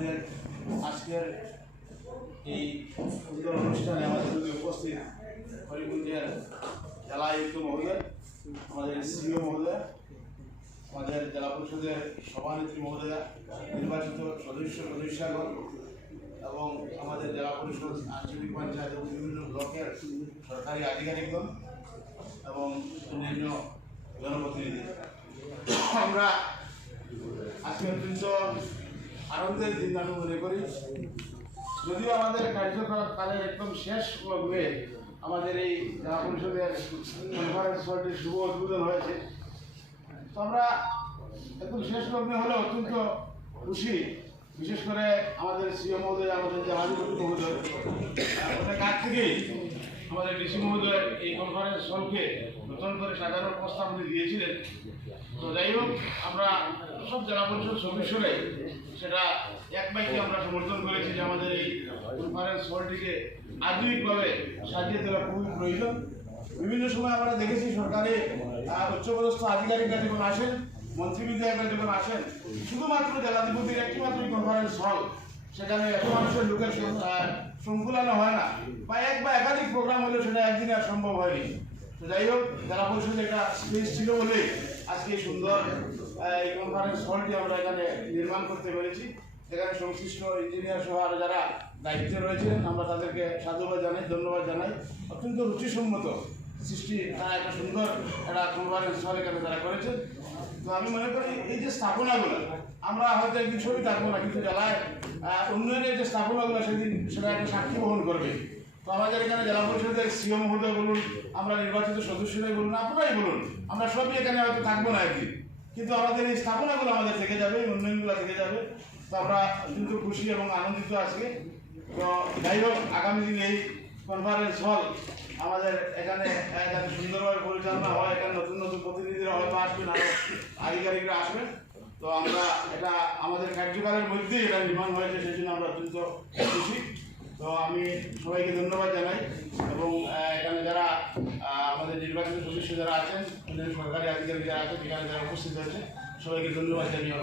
আমাদের আজকের এই সুন্দর অনুষ্ঠানে আমাদের যদি উপস্থিত হরিপুঞ্জের জেলা আয়ুক্ত মহোদয়, আমাদের সিও মহোদয়, আমাদের জেলা পরিষদের সভানেত্রী মহোদয়া, নির্বাচিত সদস্যগণ এবং আমাদের জেলা পরিষদ আঞ্চলিক পঞ্চায়েত এবং বিভিন্ন ব্লকের সরকারি আধিকারিকগণ এবং অন্যান্য জনপ্রতিনিধি, আমরা আজকে অত্যন্ত আনন্দের দিন আমি মনে করি। যদিও আমাদের কার্যকালের একদম শেষ লগ্নে আমাদের এই জেলা পরিষদের কনফারেন্স হলটির শুভ উদ্বোধন হয়েছে, তো আমরা একদম শেষ লগ্নে হলে অত্যন্ত খুশি। বিশেষ করে আমাদের সিও মহোদয়, আমাদের জেলাধিপতি মহোদয় অনেক আগ থেকেই আমাদের ডিসি মহোদয় এই কনফারেন্স হলকে নতুন করে সাজানোর প্রস্তাব দিয়েছিলেন। তো যাই হোক, আমরা সব জেলা পরিষদ সদস্যরাই সেটা এক বাক্যে আমরা সমর্থন করেছি যে আমাদের এই কনফারেন্স হলটিকে আধুনিকভাবে সাজিয়ে তোলা খুবই প্রয়োজন। বিভিন্ন সময় আমরা দেখেছি সরকারি উচ্চপদস্থ আধিকারিকরা যখন আসেন, মন্ত্রী বিধায়করা যখন আসেন, শুধুমাত্র জেলাধিপতির একটি মাত্র কনফারেন্স হল, সেখানে এত মানুষের লোকের সংকুলানো হয় না, বা এক বা একাধিক প্রোগ্রাম হলেও সেটা একদিনে আর সম্ভব হয়নি। তো যাই হোক, জেলা পরিষদে একটা স্পেস ছিল বলে আজকে এই সুন্দর এই কনফারেন্স হলটি আমরা এখানে নির্মাণ করতে পেরেছি। এখানে সংশ্লিষ্ট ইঞ্জিনিয়ার সহ আরও যারা দায়িত্বে রয়েছেন, আমরা তাদেরকে সাধুবাদ জানাই, ধন্যবাদ জানাই। অত্যন্ত রুচিসম্মত সৃষ্টি, তারা একটা সুন্দর একটা কনফারেন্স হল এখানে তারা করেছেন। তো আমি মনে করি এই যে স্থাপনাগুলো, আমরা হয়তো একদিন ছবি থাকবো না, কিন্তু জেলায় উন্নয়নের যে স্থাপনাগুলো সেদিন সেটা একটা সাক্ষী বহন করবে। তো আমাদের এখানে জেলা পরিষদের সিও মহোদয় বলুন, আমরা নির্বাচিত সদস্যরাই বলুন, আপনারাই বলুন, আমরা সবই এখানে হয়তো থাকবো না একদিন, কিন্তু আমাদের এই স্থাপনাগুলো আমাদের থেকে যাবে, উন্নয়নগুলো থেকে যাবে। তো আমরা অত্যন্ত খুশি এবং আনন্দিত আজকে। তো যাই হোক, আগামী দিনে এই কনফারেন্স হল আমাদের এখানে যাতে সুন্দরভাবে পরিচালনা হয়, এখানে নতুন নতুন প্রতিনিধিরা হয়তো আসবেন, আরও আধিকারিকরা আসবেন। তো আমরা এটা আমাদের কার্যকালের মধ্যেই এটা নির্মাণ হয়েছে, সেই জন্য আমরা অত্যন্ত খুশি। তো আমি সবাইকে ধন্যবাদ জানাই এবং এখানে যারা আমাদের নির্বাচিত সদস্য যারা আছেন, সরকারি আধিকারিক যারা আছেন, এখানে যারা উপস্থিত হয়েছে, সবাইকে ধন্যবাদ জানিয়ে